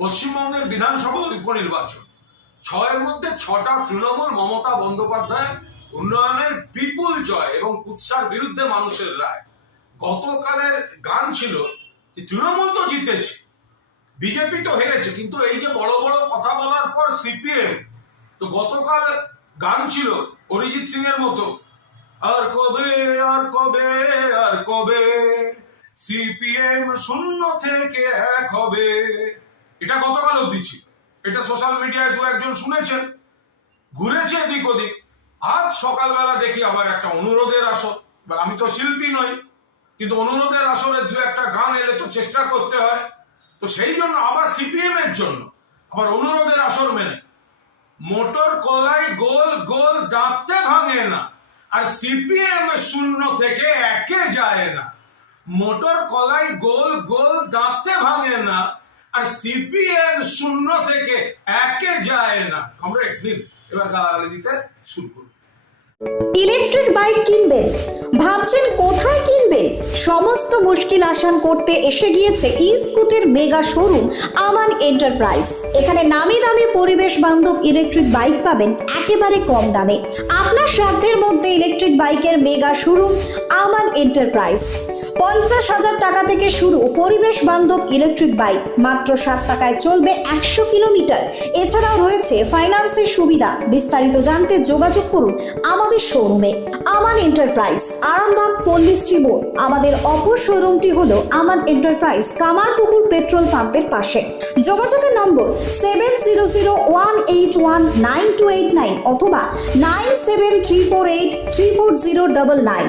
পশ্চিমবঙ্গের বিধানসভা উপনির্বাচন, 6-এর মধ্যে 6টা তৃণমূল, মমতা বন্দ্যোপাধ্যায় উন্নয়নের বিপুল জয় এবং কুৎসার বিরুদ্ধে মানুষের রায়। গতকালের গান ছিল যে তৃণমূল তো জিতেছে, বিজেপি তো হেরেছে, কিন্তু এই যে বড় বড় কথা বলার পর সিপিএম, তো গতকাল গান ছিল অরিজিৎ সিং এর মতো, আর কবে আর কবে আর কবে সিপিএম শূন্য থেকে এক হবে। এটা গতকাল অবধি ছিল, এটা সোশ্যাল মিডিয়ায় দু একজন শুনেছেন, ঘুরেছে এদিক ওদিক। আজ সকালবেলা দেখি আবার একটা অনুরোধের আসর। আমি তো শিল্পী নই, কিন্তু অনুরোধের আসরে দু একটা গান এলে তো চেষ্টা করতে হয়, তো সেই জন্য আবার সিপিএম এর জন্য আবার অনুরোধের আসর মেনে মোটর কলাই গোল গোল দাঁতে ভাঙে না, আর সিপিএম শূন্য থেকে একে যায় না। মোটর কলাই গোল গোল দাঁতে ভাঙে না, আর সিপিএম শূন্য থেকে একে যায় না। কমরেড নিন, এবার গালাগালি দিতে শুরু করুন। ইলেকট্রিক বাইক কিনবেন, ভাবছেন কোথায় কিনবেন? সমস্ত মুশকিল আসান করতে এসে গিয়েছে ই স্কুটের মেগা শোরুম আমান এন্টারপ্রাইজ। এখানে নামি দামি পরিবেশ বান্ধব ইলেকট্রিক বাইক পাবেন একেবারে কম দামে। আপনার সাধ্যের মধ্যে ইলেকট্রিক বাইকের মেগা শোরুম আমান এন্টারপ্রাইজ। 50,000 টাকা থেকে শুরু পরিবেশ বান্ধব ইলেকট্রিক বাইক, মাত্র 7 টাকায় চলবে 100 কিলোমিটার। এছাড়াও রয়েছে ফাইন্যান্সের সুবিধা। বিস্তারিত জানতে যোগাযোগ করুন আমাদের শোরুমে। আমান এন্টারপ্রাইজ, আরামবাগ পল্লী শ্রীবোর। আমাদের অপর শোরুমটি হলো আমান এন্টারপ্রাইজ, কামারপুকুর পেট্রোল পাম্পের পাশে। যোগাযোগের নম্বর 7001819289 অথবা 9734834099।